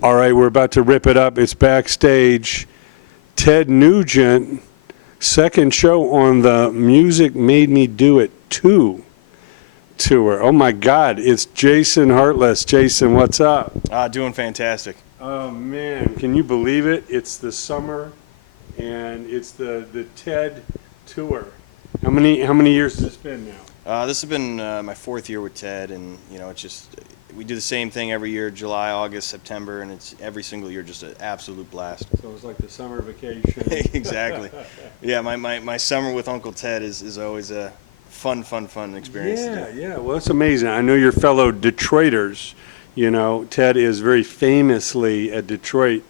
All right, we're about to rip it up. It's backstage. Ted Nugent, second show on the Music Made Me Do It 2 tour. Oh my God, it's Jason Heartless. Jason, what's up? Doing fantastic. Oh man, can you believe it? It's the summer, and it's the TED tour. How many years has this been now? This has been my fourth year with Ted, and it's just we do the same thing every year: July, August, September, and it's every single year just an absolute blast. So it's like the summer vacation. Exactly. Yeah, my summer with Uncle Ted is always a fun experience. Yeah. Well, it's amazing. I know your fellow Detroiters. You know, Ted is very famously a Detroit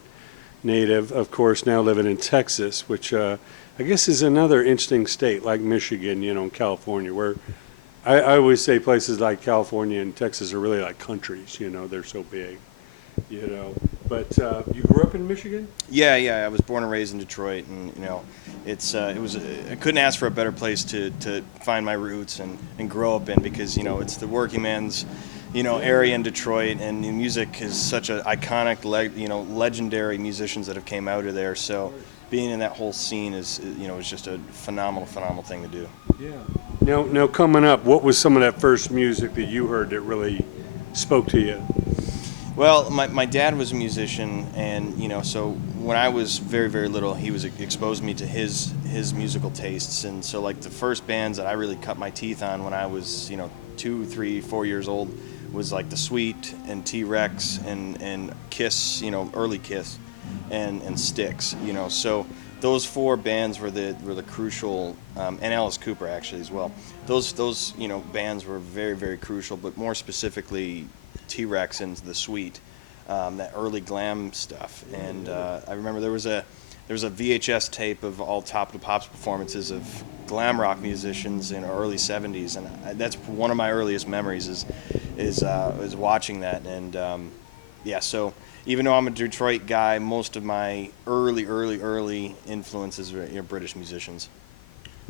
native, of course, now living in Texas, which I guess is another interesting state like Michigan, and California, where I always say places like California and Texas are really like countries, they're so big, But you grew up in Michigan? Yeah. I was born and raised in Detroit, and it was I couldn't ask for a better place to find my roots and grow up in, because it's the working man's area in Detroit, and the music is such an iconic, legendary musicians that have came out of there. So being in that whole scene is just a phenomenal thing to do. Yeah. Now coming up, what was some of that first music that you heard that really spoke to you? Well, my dad was a musician, and so when I was very, very little, he was exposed me to his musical tastes, and so like the first bands that I really cut my teeth on when I was 2, 3, 4 years old was like the Sweet and T-Rex and Kiss, early Kiss, and Styx, so those four bands were the crucial, and Alice Cooper actually as well. Those bands were very, very crucial, but more specifically T-Rex and the Sweet, that early glam stuff. And I remember there was a VHS tape of all Top of the Pops performances of glam rock musicians in the early '70s, and that's one of my earliest memories is watching that. And so even though I'm a Detroit guy, most of my early influences were British musicians.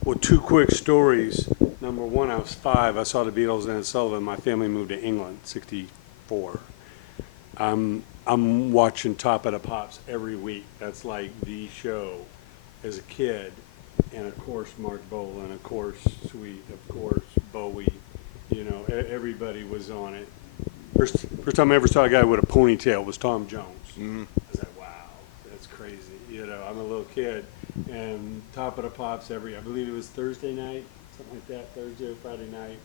Well, two quick stories. Number one, I was 5. I saw the Beatles and Ed Sullivan. My family moved to England, '64. I'm watching Top of the Pops every week. That's like the show as a kid. And of course, Mark Bolan, of course, Sweet, of course, Bowie. Everybody was on it. First time I ever saw a guy with a ponytail was Tom Jones. Mm-hmm. I was like, wow, that's crazy. I'm a little kid. And Top of the Pops I believe it was Thursday night, something like that, Thursday or Friday night.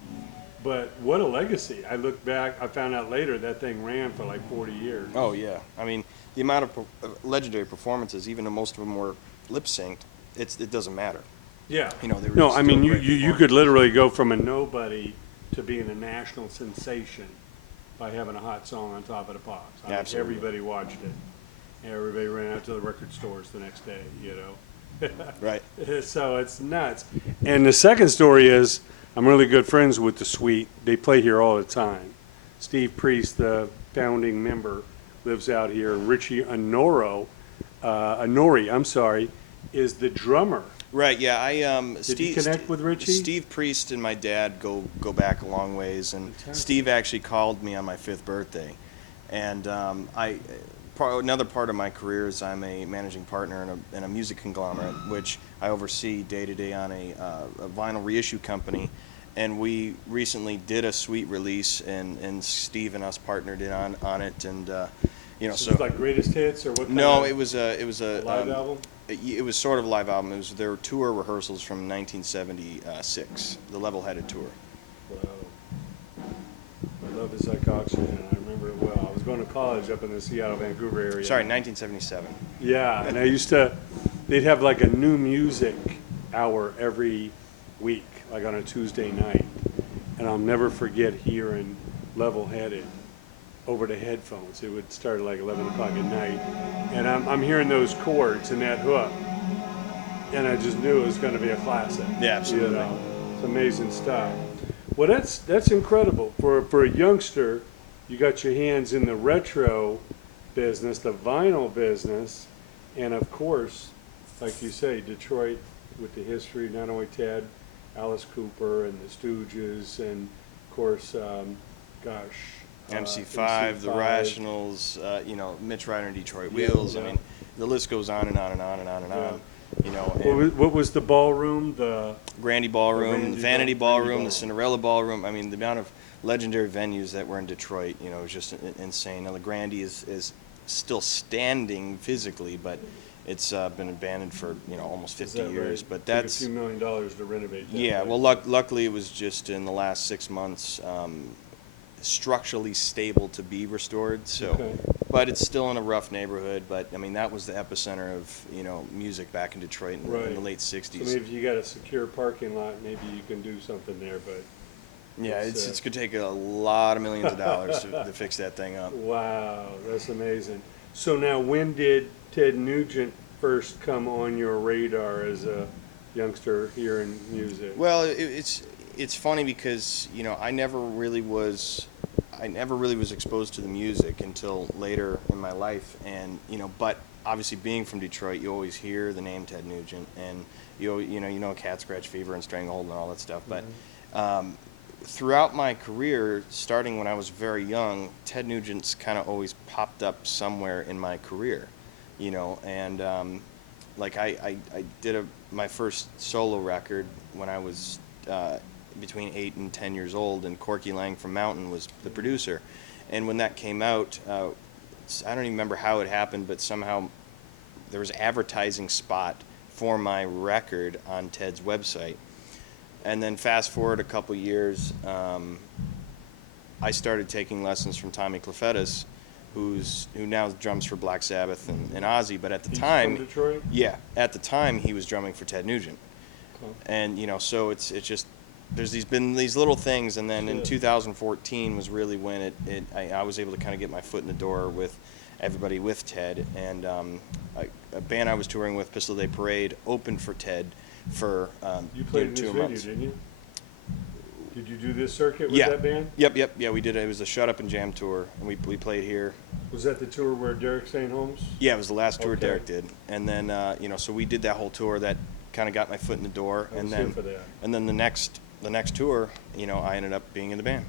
But what a legacy. I look back, I found out later that thing ran for like 40 years. Oh, yeah. I mean, the amount of legendary performances, even though most of them were lip-synced, it doesn't matter. Yeah. They were No, still I mean, great you could literally go from a nobody to being a national sensation by having a hot song on Top of the Pops. Absolutely. Everybody watched it. Everybody ran out to the record stores the next day, Right. So it's nuts. And the second story is, I'm really good friends with the Sweet. They play here all the time. Steve Priest, the founding member, lives out here. Richie Honori, is the drummer. Right. Yeah. Did you connect with Richie? Steve Priest and my dad go back a long ways, and Fantastic. Steve actually called me on my 5th birthday, and another part of my career is I'm a managing partner in a music conglomerate, which I oversee day to day on a vinyl reissue company. And we recently did a Sweet release, and Steve and us partnered in on it, and so it's like greatest hits or what? No, it was a live album. It was sort of a live album. It was their tour rehearsals from 1976, the Level-Headed tour. Wow. I love It's Like Oxygen. I remember it well. I was going to college up in the Seattle, Vancouver area. Sorry, 1977. Yeah, and they'd have like a new music hour every week, like on a Tuesday night. And I'll never forget hearing Level-Headed over the headphones. It would start at like 11 o'clock at night. And I'm hearing those chords and that hook. And I just knew it was going to be a classic. Yeah, absolutely. It's amazing stuff. Well, that's incredible. For a youngster, you got your hands in the retro business, the vinyl business, and of course, like you say, Detroit with the history, not only Ted, Alice Cooper and the Stooges, and of course, MC5, The Rationals, you know, Mitch Ryder and Detroit Wheels. Yeah. I mean, the list goes on and on and on and on and Yeah. on. You know, What was the ballroom? The Grandy Ballroom, the Vanity Ballroom, the Ballroom. Cinderella Ballroom. I mean, the amount of legendary venues that were in Detroit, you know, was just insane. Now, the Grandy is still standing physically, but it's been abandoned for, you know, almost 50 years. Right? But Took that's a few $1 million to renovate that yeah. place. Well, luckily, it was just in the last 6 months structurally stable to be restored. So, Okay. but it's still in a rough neighborhood. But I mean, that was the epicenter of, you know, music back in Detroit in the Right. late So '60s. maybe if you got a secure parking lot, maybe you can do something there. But Yeah, It's, it's going to take a lot of millions of dollars to fix that thing up. wow, that's amazing. So now, when did Ted Nugent first come on your radar as a youngster here in music? Well, it's funny because, you know, I never really was exposed to the music until later in my life, and you know, but obviously being from Detroit, you always hear the name Ted Nugent, and you know Cat Scratch Fever and Stranglehold and all that stuff, but. Throughout my career, starting when I was very young, Ted Nugent's kind of always popped up somewhere in my career, you know, and like I did my first solo record when I was between 8 and 10 years old, and Corky Lang from Mountain was the producer, and when that came out, I don't even remember how it happened, but somehow there was an advertising spot for my record on Ted's website. And then fast forward a couple years, I started taking lessons from Tommy Clufetis, who now drums for Black Sabbath and Ozzy. But at the He's time, from Detroit? yeah, at the time he was drumming for Ted Nugent. Okay. And you know, so it's just there's been these little things, and then in Sure. 2014 was really when I was able to kind of get my foot in the door with everybody with Ted, and a band I was touring with, Pistol Day Parade, opened for Ted for You played in this 2 venue, months. didn't you? Did you do this circuit with Yeah. that band? Yep. Yeah, we did. It was a Shut Up and Jam tour, and we played here. Was that the tour where Derek St. Holmes? Yeah, it was the last tour Okay. Derek did, and then you know, so we did that whole tour. That kind of got my foot in the door, I was and here then for that. the next tour, you know, I ended up being in the band.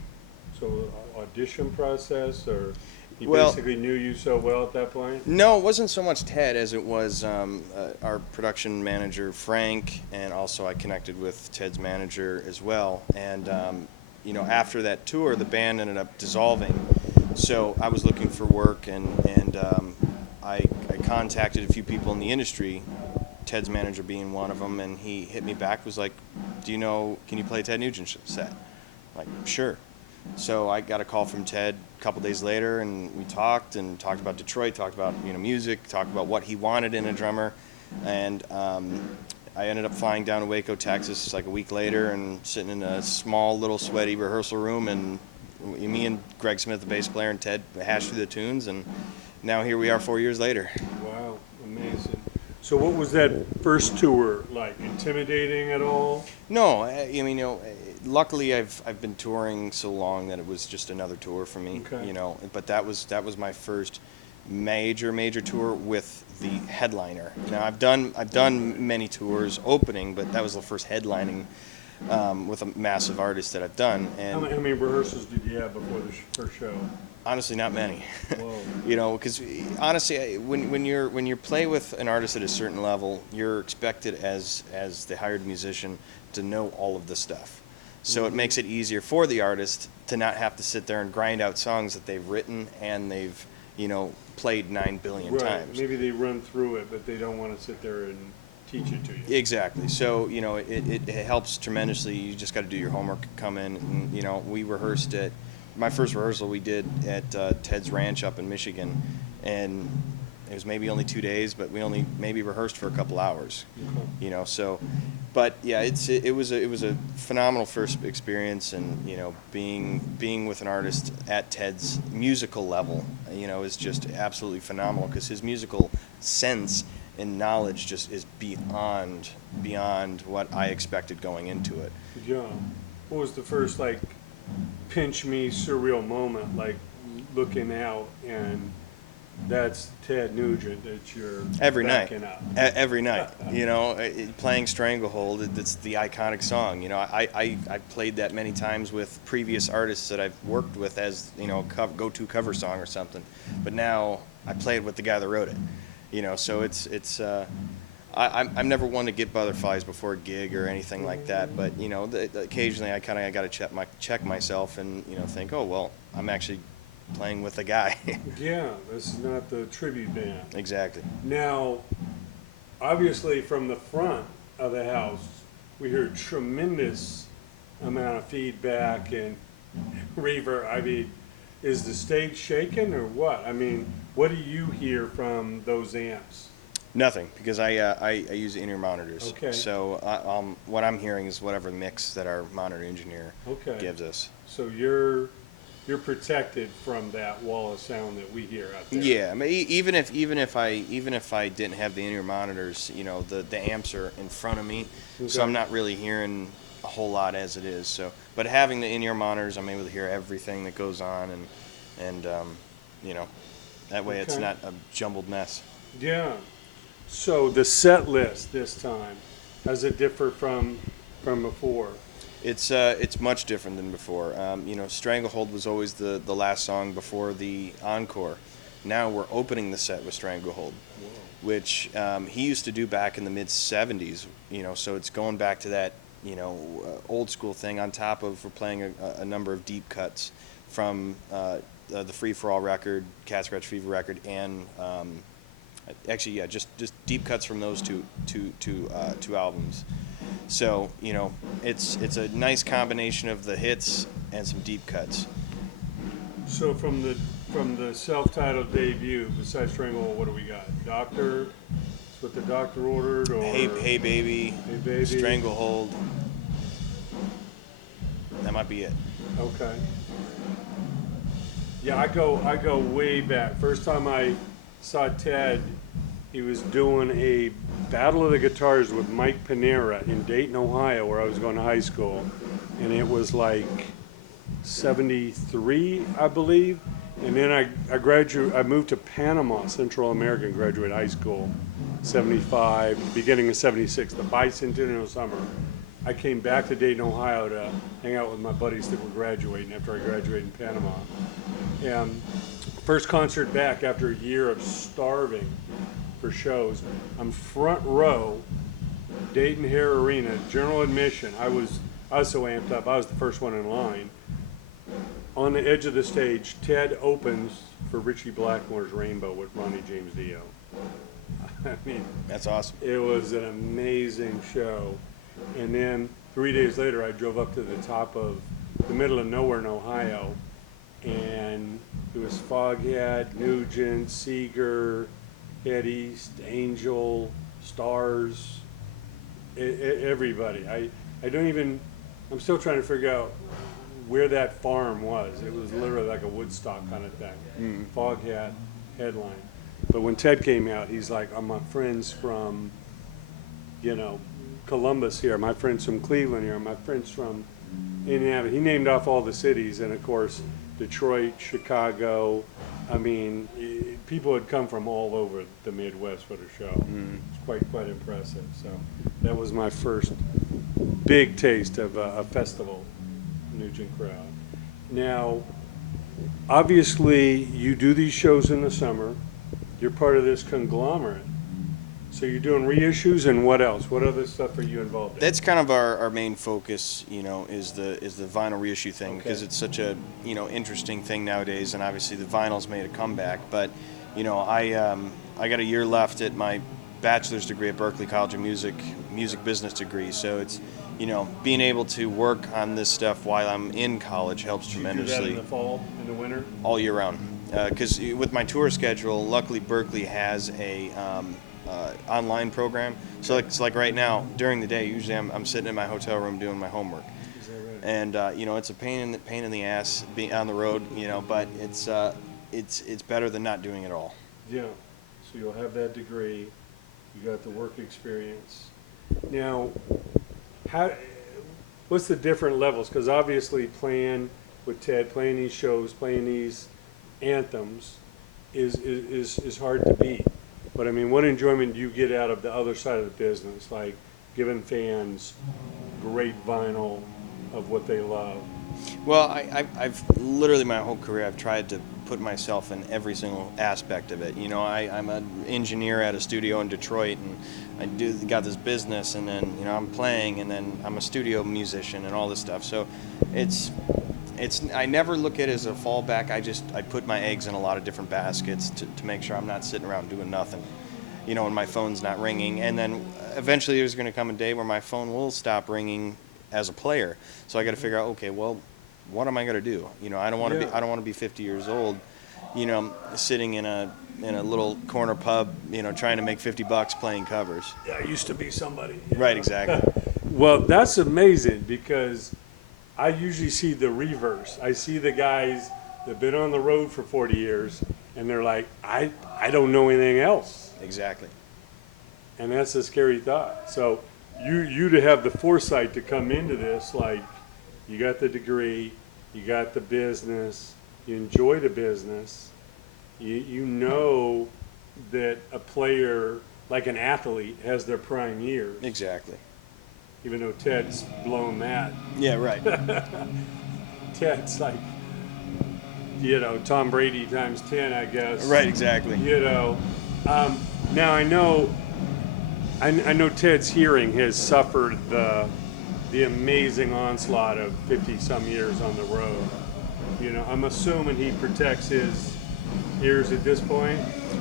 So audition process, or he Well- basically knew you so well at that point? No, it wasn't so much Ted as it was our production manager Frank, and also I connected with Ted's manager as well. And you know, after that tour, the band ended up dissolving. So I was looking for work, and I contacted a few people in the industry, Ted's manager being one of them, and he hit me back, was like, can you play Ted Nugent set? I'm like, sure. So I got a call from Ted a couple days later, and we talked about Detroit, talked about, you know, music, talked about what he wanted in a drummer, and I ended up flying down to Waco, Texas, like a week later, and sitting in a small little sweaty rehearsal room, and me and Greg Smith, the bass player, and Ted hashed through the tunes, and now here we are 4 years later. Wow, amazing. So what was that first tour like? Intimidating at all? No, I mean, you know, luckily I've been touring so long that it was just another tour for me, Okay. you know. But that was my first major tour with the headliner. Now I've done many tours opening, but that was the first headlining with a massive artist that I've done. How And many rehearsals did you have before the first show? honestly, not many. Whoa. You know, because honestly, when you play with an artist at a certain level, you're expected as the hired musician to know all of the stuff. So it makes it easier for the artist to not have to sit there and grind out songs that they've written and they've, you know, played 9 billion Right, times. maybe they run through it, but they don't want to sit there and teach it to you. Exactly. So, you know, it helps tremendously. You just got to do your homework, come in, and, you know, we rehearsed at, my first rehearsal we did at Ted's Ranch up in Michigan, and it was maybe only 2 days, but we only maybe rehearsed for a couple hours, Okay. you know, so, but yeah, it was a phenomenal first experience, and, you know, being with an artist at Ted's musical level, you know, is just absolutely phenomenal, because his musical sense and knowledge just is beyond what I expected going into it. Yeah. What was the first, like, pinch me surreal moment, like looking out and that's Ted Nugent that you're Every night, backing up. every night. You know, playing Stranglehold. It's the iconic song. You know, I played that many times with previous artists that I've worked with as, you know, go-to cover song or something. But now I play it with the guy that wrote it. You know, so I'm never one to get butterflies before a gig or anything like that. But you know, occasionally I kind of got to check myself and, you know, think, oh well, I'm actually playing with a guy. Yeah, this is not the tribute band. Exactly. Now, obviously from the front of the house, we hear tremendous amount of feedback and reverb. I mean, is the stage shaking or what? I mean, what do you hear from those amps? Nothing, because I use in-ear monitors. Okay. So what I'm hearing is whatever mix that our monitor engineer Okay. gives us. So you're protected from that wall of sound that we hear out there. Yeah, I mean, even if I didn't have the in-ear monitors, you know, the amps are in front of me, so Okay. I'm not really hearing a whole lot as it is. So, but having the in-ear monitors, I'm able to hear everything that goes on, and you know, that way it's Okay. not a jumbled mess. Yeah. So the set list this time, how does it differ from before? It's much different than before. You know, Stranglehold was always the last song before the encore. Now we're opening the set with Stranglehold, which he used to do back in the mid '70s. You know, so it's going back to that, you know, old school thing. On top of, we're playing a number of deep cuts from the Free for All record, Cat Scratch Fever record, and actually, yeah, just deep cuts from those two albums. So, you know, it's a nice combination of the hits and some deep cuts. So from the self-titled debut, besides Stranglehold, what do we got? Doctor, that's what the doctor ordered, or Hey baby, Hey Baby. Stranglehold. That might be it. Okay. Yeah, I go way back. First time I saw Ted, he was doing a Battle of the Guitars with Mike Panera in Dayton, Ohio, where I was going to high school, and it was like '73, I believe. And then I moved to Panama, Central America, and graduated high school, '75, beginning of '76, the bicentennial summer. I came back to Dayton, Ohio to hang out with my buddies that were graduating after I graduated in Panama. And first concert back after a year of starving for shows. I'm front row, Dayton Hare Arena, general admission. I was so amped up. I was the first one in line. On the edge of the stage, Ted opens for Richie Blackmore's Rainbow with Ronnie James Dio. I mean, That's awesome. it was an amazing show. And then 3 days later, I drove up to the top of the middle of nowhere in Ohio, and it was Foghat, Nugent, Seeger, Head East, Angel, Stars, everybody. I don't even, I'm still trying to figure out where that farm was. It was literally like a Woodstock kind of thing. Foghat headline. But when Ted came out, he's like, oh, my friends from, you know, Columbus here, my friends from Cleveland here, my friends from Indiana. He named off all the cities, and of course, Detroit, Chicago. I mean, people had come from all over the Midwest for the show. It's quite impressive. So that was my first big taste of a festival Nugent crowd. Now, obviously, you do these shows in the summer. You're part of this conglomerate. So you're doing reissues, and what else? What other stuff are you involved in? That's kind of our main focus, you know, is the vinyl reissue thing, because Okay. it's such a, you know, interesting thing nowadays, and obviously the vinyl's made a comeback. But, you know, I got a year left at my bachelor's degree at Berklee College of Music business degree. So it's, you know, being able to work on this stuff while I'm in college helps Do you do that tremendously in the fall, in the winter? all year round. Because with my tour schedule, luckily Berklee has a online program. So it's like right now during the day, usually I'm sitting in my hotel room doing my homework, Is that right? and you know, it's a pain in the ass being on the road, you know, but it's better than not doing it all. Yeah. So you'll have that degree. You got the work experience. Now, what's the different levels? Because obviously playing with Ted, playing these shows, playing these anthems, is hard to beat. But I mean, what enjoyment do you get out of the other side of the business, like giving fans great vinyl of what they love? Well, I've literally my whole career I've tried to put myself in every single aspect of it. You know, I'm an engineer at a studio in Detroit, and I got this business, and then I'm playing, and then I'm a studio musician and all this stuff. So it's I never look at it as a fallback. I put my eggs in a lot of different baskets to make sure I'm not sitting around doing nothing. And my phone's not ringing, and then eventually there's going to come a day where my phone will stop ringing as a player. So I got to figure out, okay, well, what am I going to do? I don't want to be 50 years old, sitting in a little corner pub, trying to make $50 playing covers. Yeah, I used to be somebody. Right, exactly. Well, that's amazing, because I usually see the reverse. I see the guys that have been on the road for 40 years, and they're like, I don't know anything else. Exactly. And that's a scary thought. So you to have the foresight to come into this, like, you got the degree, you got the business, you enjoy the business, you know that a player, like an athlete, has their prime years. Exactly. Even though Ted's blown that. Yeah, right. Ted's like, Tom Brady times 10, I guess. Right, exactly. Now I know Ted's hearing has suffered the amazing onslaught of 50-some years on the road. I'm assuming he protects his ears at this point.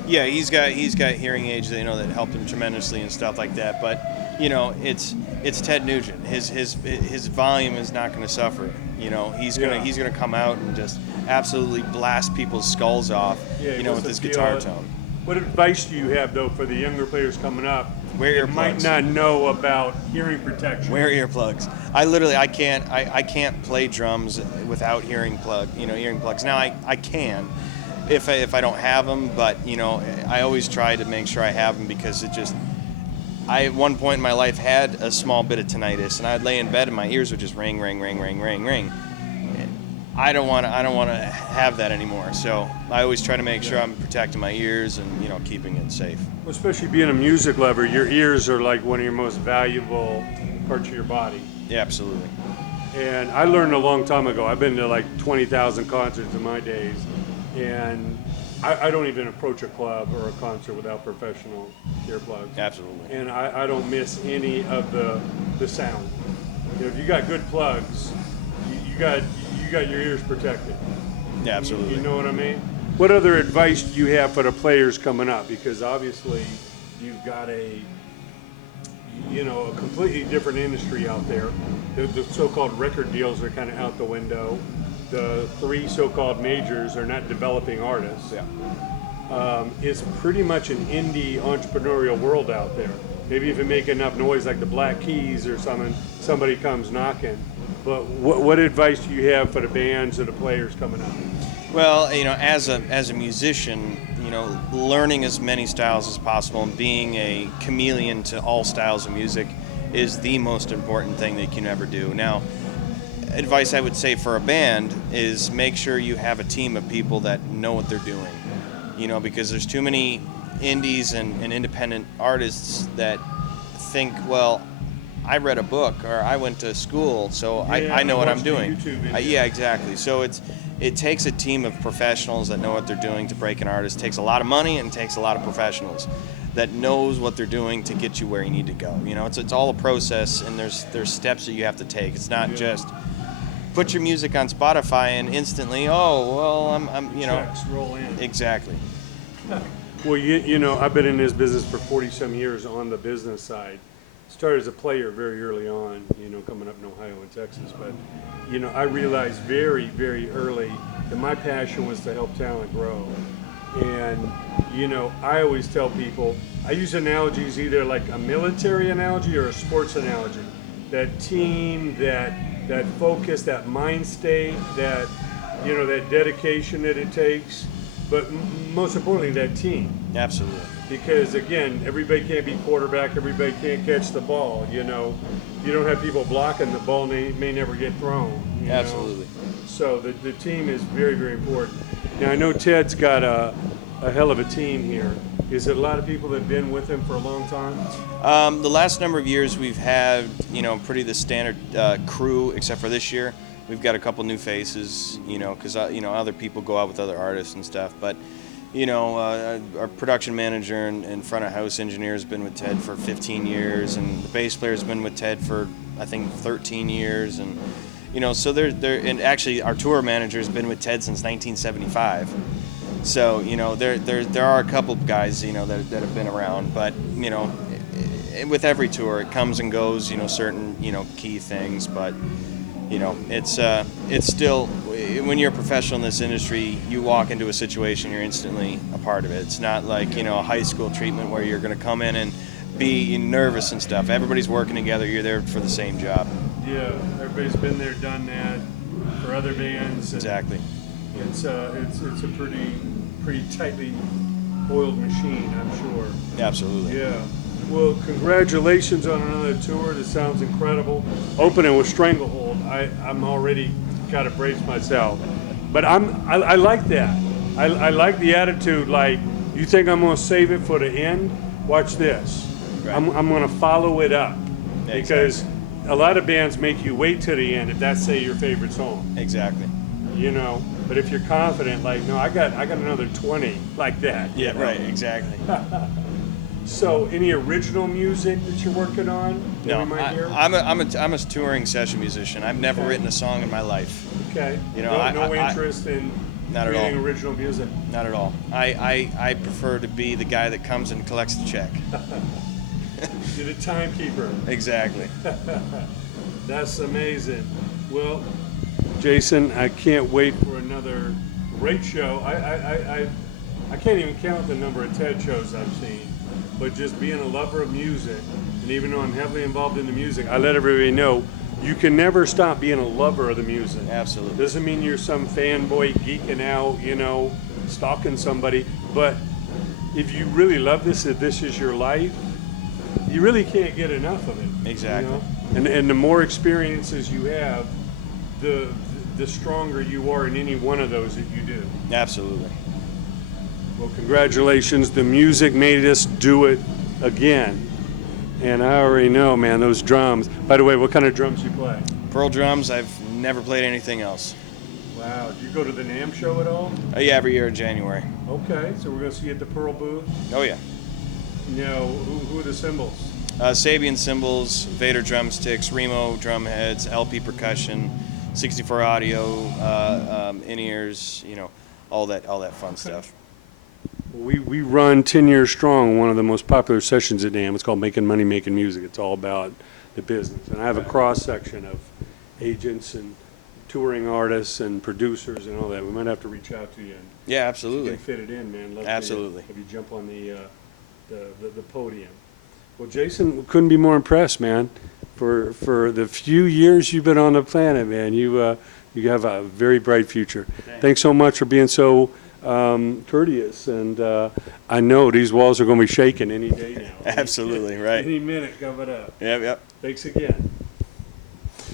Yeah, he's got hearing aids that that helped him tremendously and stuff like that. But it's Ted Nugent. His volume is not going to suffer. He's gonna come out and just absolutely blast people's skulls off. With his guitar tone. What advice do you have though for the younger players coming up? Wear that might not know about hearing protection. Wear earplugs. I can't play drums without hearing plugs. Now I can, if I don't have them, but I always try to make sure I have them, because I at one point in my life had a small bit of tinnitus, and I'd lay in bed and my ears would just ring, ring, ring, ring, ring, ring. I don't want to have that anymore. So I always try to make sure I'm protecting my ears and keeping it safe. Well, especially being a music lover, your ears are like one of your most valuable parts of your body. Yeah, absolutely. And I learned a long time ago. I've been to like 20,000 concerts in my days, and I don't even approach a club or a concert without professional earplugs. Absolutely. And I don't miss any of the sound. If you got good plugs, you got your ears protected. Yeah, absolutely. You know what I mean? What other advice do you have for the players coming up? Because obviously you've got a completely different industry out there. The so-called record deals are kind of out the window. The 3 so-called majors are not developing artists. Yeah. It's pretty much an indie entrepreneurial world out there. Maybe if you make enough noise like the Black Keys or something, somebody comes knocking. But what advice do you have for the bands or the players coming up? Well, as a musician, learning as many styles as possible and being a chameleon to all styles of music is the most important thing that you can ever do. Now, advice I would say for a band is make sure you have a team of people that know what they're doing. Because there's too many indies and independent artists that think, well, I read a book or I went to school, so I know what I'm doing. Yeah, exactly. So it takes a team of professionals that know what they're doing to break an artist. It takes a lot of money and it takes a lot of professionals that knows what they're doing to get you where you need to go. It's all a process, and there's steps that you have to take. It's not just put your music on Spotify and instantly, I'm Checks roll in. Exactly. Well, I've been in this business for 40-some years on the business side. Started as a player very early on, coming up in Ohio and Texas. But, I realized very, very early that my passion was to help talent grow. And, I always tell people, I use analogies either like a military analogy or a sports analogy. That team, that focus, that mind state, that dedication that it takes. But most importantly, that team. Absolutely. Because again, everybody can't be quarterback, everybody can't catch the ball, You don't have people blocking the ball, and they may never get thrown. Absolutely. So the team is very, very important. Now I know Ted's got a a hell of a team here. Is it a lot of people that have been with him for a long time? The last number of years we've had, pretty the standard crew, except for this year. We've got a couple new faces, because, other people go out with other artists and stuff. But, our production manager and front of house engineer has been with Ted for 15 years, and the bass player has been with Ted for, I think, 13 years. And, so and actually our tour manager has been with Ted since 1975. So, there are a couple of guys, that have been around, but, with every tour it comes and goes, certain, key things, but, it's still, when you're a professional in this industry, you walk into a situation, you're instantly a part of it. It's not like, a high school treatment where you're going to come in and be nervous and stuff. Everybody's working together. You're there for the same job. Yeah, everybody's been there, done that for other bands. Exactly. It's a pretty tightly oiled machine, I'm sure. Absolutely. Yeah. Well, congratulations on another tour. This sounds incredible. Opening with Stranglehold, I'm already got to brace myself. But I like that. I like the attitude. Like, you think I'm going to save it for the end? Watch this. Right. I'm going to follow it up. Exactly. Because a lot of bands make you wait to the end if that's, say, your favorite song. Exactly. But if you're confident, like, no, I got another 20 like that. Yeah, right, exactly. So, any original music that you're working on that No, we might hear? I'm a touring session musician. I've never written a song in my life. Okay. No interest in not at creating all. original music. Not at all. I prefer to be the guy that comes and collects the check. You're the timekeeper. Exactly. That's amazing. Well, Jason, I can't wait for another great show. I can't even count the number of TED shows I've seen, but just being a lover of music, and even though I'm heavily involved in the music, I let everybody know you can never stop being a lover of the music. Absolutely. Doesn't mean you're some fanboy geeking out, stalking somebody, but if you really love this, if this is your life, you really can't get enough of it. Exactly. And the more experiences you have, the stronger you are in any one of those that you do. Absolutely. Well, congratulations. The music made us do it again. And I already know, man, those drums. By the way, what kind of drums you play? Pearl drums. I've never played anything else. Wow. Do you go to the NAMM show at all? Yeah, every year in January. Okay, so we're going to see you at the Pearl booth. Oh, yeah. Who are the cymbals? Sabian cymbals, Vader drumsticks, Remo drum heads, LP percussion, 64 audio, in-ears, all that fun stuff. We run 10 years strong, one of the most popular sessions at NAMM. It's called Making Money, Making Music. It's all about the business. And I have a cross-section of agents and touring artists and producers and all that. We might have to reach out to you. And Yeah, absolutely. you can fit it in, man. Love Absolutely. To have you jump on the podium. Well, Jason, couldn't be more impressed, man. For the few years you've been on the planet, man, you have a very bright future. Thanks so much for being so courteous, and I know these walls are going to be shaking any day now. Absolutely, right. Any minute coming up. Yep. Thanks again.